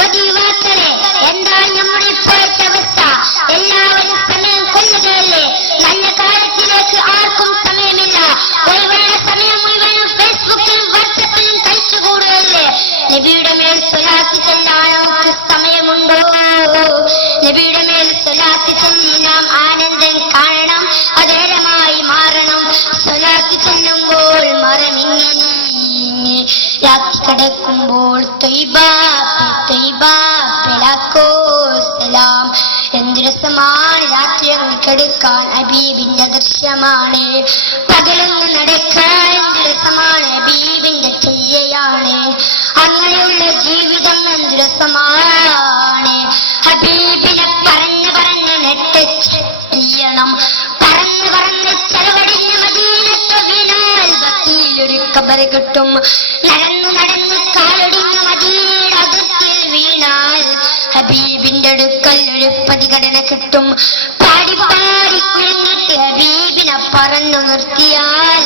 യുവതി യുവാക്കളെ, എന്താണ് നമ്മുടെ ഇപ്പോഴത്തെ അവസ്ഥ? എല്ലാവരും സമയം കൊല്ലുകയല്ലേ. നല്ല കാര്യത്തിലേക്ക് ആർക്കും സമയമില്ല. ഒഴിവുള്ള സമയം മുഴുവനും ഫേസ്ബുക്കിലും വാട്സപ്പിലും കഴിച്ചുകൂടുകയല്ലേ. നബിയുടെ മേൽ സ്വലാത്ത് ചൊല്ലാൻ നമുക്ക് സമയമുണ്ടോ? നബിയുടെ മേൽ സ്വലാത്ത് ചൊല്ലി നാം ആനന്ദം കാണണം, അതേരമായി മാറണം. സ്വലാത്ത് ചൊല്ലുമ്പോൾ മറമിങ്ങി രാത്രി കിടക്കുമ്പോൾ സലാം. എന്ത് രസമാണ് രാത്രി അങ്ങ് കെടുക്കാൻ, ഹബീബിന്റെ ദർശനമാണ്. പകലൊന്ന് നടക്കാൻ എന്ത് രസമാണ്, ഹബീബിന്റെ ചര്യയാണ്. അങ്ങനെയുള്ള ജീവിതം എന്ത് രസമാണ്. ഹബീബിനെ പറഞ്ഞ് നെട്ടണം, പറന്ന് ചെലവടിഞ്ഞ മദീനത്ത് വീണാൽ ബക്കീലൊരു ഖബർ കിട്ടും. നടന്ന് കാലൊടിഞ്ഞ മദീന അതിർത്തിയിൽ വീണാൽ ഹബീബിന്റെ അടുക്കൽ ഒരു പ്രതിഘടന കിട്ടും. പാടി കുഴങ്ങിട്ട് ഹബീബിനെ പറഞ്ഞു നിർത്തിയാൽ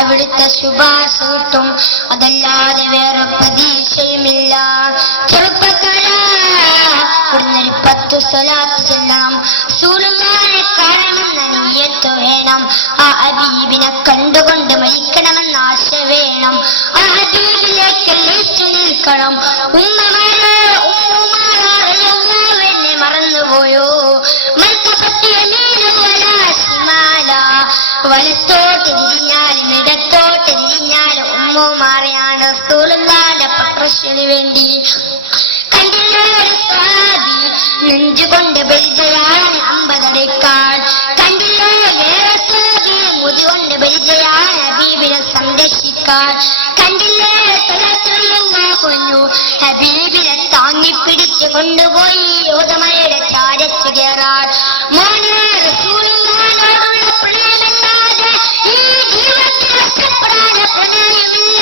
അവിടുത്തെ ശുപാർശ കിട്ടും. അതല്ലാതെ വേറെ പ്രതീക്ഷയുമില്ല. ചെറുപ്പക്കാരാ, ഇവിടുന്നൊരു 10 സ്വലാത്ത് ചെല്ലാം. റസൂലുള്ളാഹിനെ കാണണമെന്ന നിയ്യത്ത് വേണം. ആ ഹബീബിനെ കണ്ടുകൊണ്ട് മരിക്കണമെന്ന ആശ വേണം. ആ ഹബീബിലേക്ക് ലയിച്ചു നിൽക്കണം. ഉമ്മുമാരെന്നെ മറന്നുപോയോ? വലത്തോട്ട് തിരിഞ്ഞാലും ഇടത്തോട്ട് തിരിഞ്ഞാലും ഉമ്മുമാരെയാണ് റസൂലുള്ളാഹിന്റെ പത്രശ്ശിന് വേണ്ടി. കണ്ടില്ലേ ഒരു സ്വഹാബി നെഞ്ചുകൊണ്ട് ബലിജയാണ് 50 അടിക്കാൻ. കണ്ടില്ലേ വേറെ സ്വഹാബി മുതുകൊണ്ട് ബലിജയാണ് ഹബീബിനെ സംരക്ഷിക്കാൻ. കണ്ടില്ലേ കൊഞ്ഞു ഹബീബിനെ താങ്ങിപ്പിടിച്ച് കൊണ്ടുപോയി യോധമയുടെ ചാരത്ത് കയറാൻ. മോനെ, റസൂലുള്ളാഹിനോടുള്ള പ്രണയമല്ലാതെ ഈ ജീവിതത്തിൽ രക്ഷപ്പെടാൻ പ്രണയമില്ല.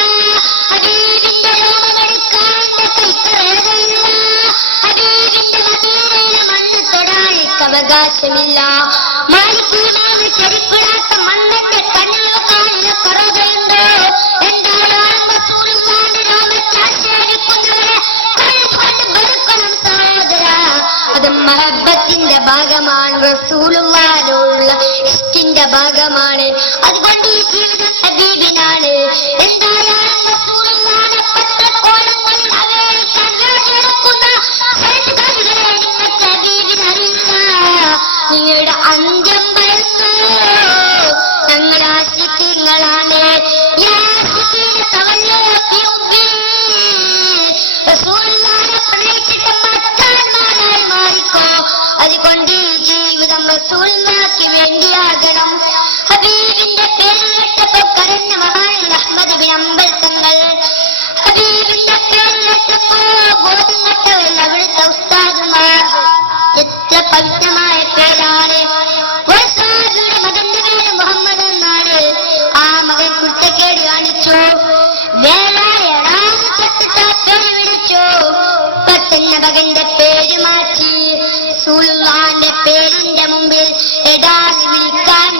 ഹബീബിന്റെ രോമമെടുക്കാണ്ട് കൈക്കവേദമില്ല. ഹബീബിന്റെ മദീനയിലെ മണ്ണ് തൊടാൻ അവകാശമില്ല. മാലികീമാവ് ചെരുപ്പിടാത്ത മണ്ണൊക്കെ കണ്ണുകാലിന് കുറവുണ്ടോ? എന്തായാലും റസൂലുള്ളാഹിന്റെ രോമത്തെ ആശ്രയിക്കുന്നവരെ കണ്ണുകൊണ്ട് വെറുക്കണം സഹോദര. അത് മഹബ്ബത്തിന്റെ ഭാഗമാണ്, റസൂലുള്ളാഹിനോടുള്ള ഇഷ്ടിന്റെ ഭാഗമാണ്. അതുകൊണ്ട് ഈ ജീവിതം ഹബീബിനാണ്. എന്തായാലും റസൂലുള്ളാഹിന്റെ പത്രക്കോലങ്ങളിൽ അവയെ കണ്ടുകൊടുക്കുന്ന സൈനികരെ നിങ്ങൾക്ക് ഹബീബിനറിയില്ല. നിങ്ങളുടെ അന്ത്യം വരച്ചു. ഞങ്ങൾ ആശിക്കങ്ങളാണ്. റസൂലുള്ളാഹിനെ പ്രണയിച്ചിട്ട് മറ്റാന്മാരായി മാറിക്കോ. അതുകൊണ്ട് ഈ ജീവിതം റസൂലുള്ളാഹിക്ക് വേണ്ടിയാകണം. ഹബീബിന്റെ പേര് കേട്ടപ്പോ കരഞ്ഞ മഹാനായ അഹ്മദ് ബിൻ ഹംബൽ തങ്ങൾ. ഹബീബിന്റെ പേര് കേട്ടപ്പോ ബോധം കെട്ടവല്ല അവിടുത്തെ ഉസ്താദുമാർ. എത്ര പവിത്രമായ പേരാണ്. ഒരു സഹാബിയുടെ മകന്റെ പേര് മുഹമ്മദ് എന്നാണ്. ആ മകൻ കുരുത്തക്കേട് കാണിച്ചു. വേലായ പേര് വിളിച്ചു. പത്തുന്ന മകന്റെ പേര് മാറ്റി. റസൂലുള്ളാഹിന്റെ പേരിന്റെ മുമ്പിൽ എടാതി വിളിക്കാൻ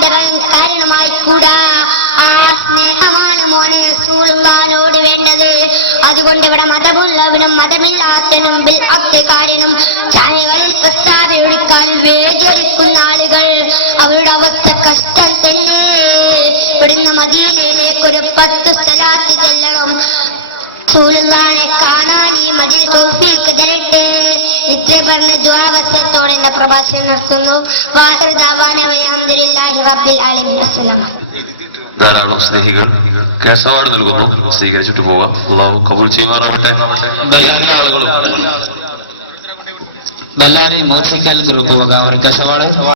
കാരണമായി കൂടാ. ആ സ്നേഹമാണ് മോനെ റസൂലുള്ളാഹിനോട് വേണ്ടത്. അതുകൊണ്ട് ഇവിടെ മതമുള്ളവനും മതമില്ലാത്തവനും ബിൽ അക്കാര്യനും ചാനകളിൽ പ്രസ്താവനയെടുക്കാൻ വേദിയൊരുക്കുന്ന ആളുകൾ, അവരുടെ അവസ്ഥ കഷ്ടം തന്നെ. ഇവിടുന്ന് മദീനയിലേക്ക് ഒരു 10 സ്വലാത്ത് ചെല്ലണം. റസൂലുള്ളാഹിനെ കാണാൻ ഈ മജ്‌ലിസ് തൗഫീഖ് തരട്ടെ. ഇത്ര പറഞ്ഞ ദുആവസത്തോടെ എന്റെ പ്രഭാഷണം നിർത്തുന്നു. വാഹിർ ദഅവാന അൽഹംദുലില്ലാഹി റബ്ബിൽ ആലമീൻ. അസ്സലാമു ധാരാളം സ്നേഹികൾ ക്യാഷ് അവാർഡ് നൽകുന്നു. സ്വീകരിച്ചിട്ട് പോവാം. അല്ലാഹു കബൂൽ ചെയ്യുമാറാവട്ടെ. ബല്ലാരി മ്യൂസിക്കൽ ഗ്രൂപ്പ് വക അവർ ക്യാഷ് അവാർഡ്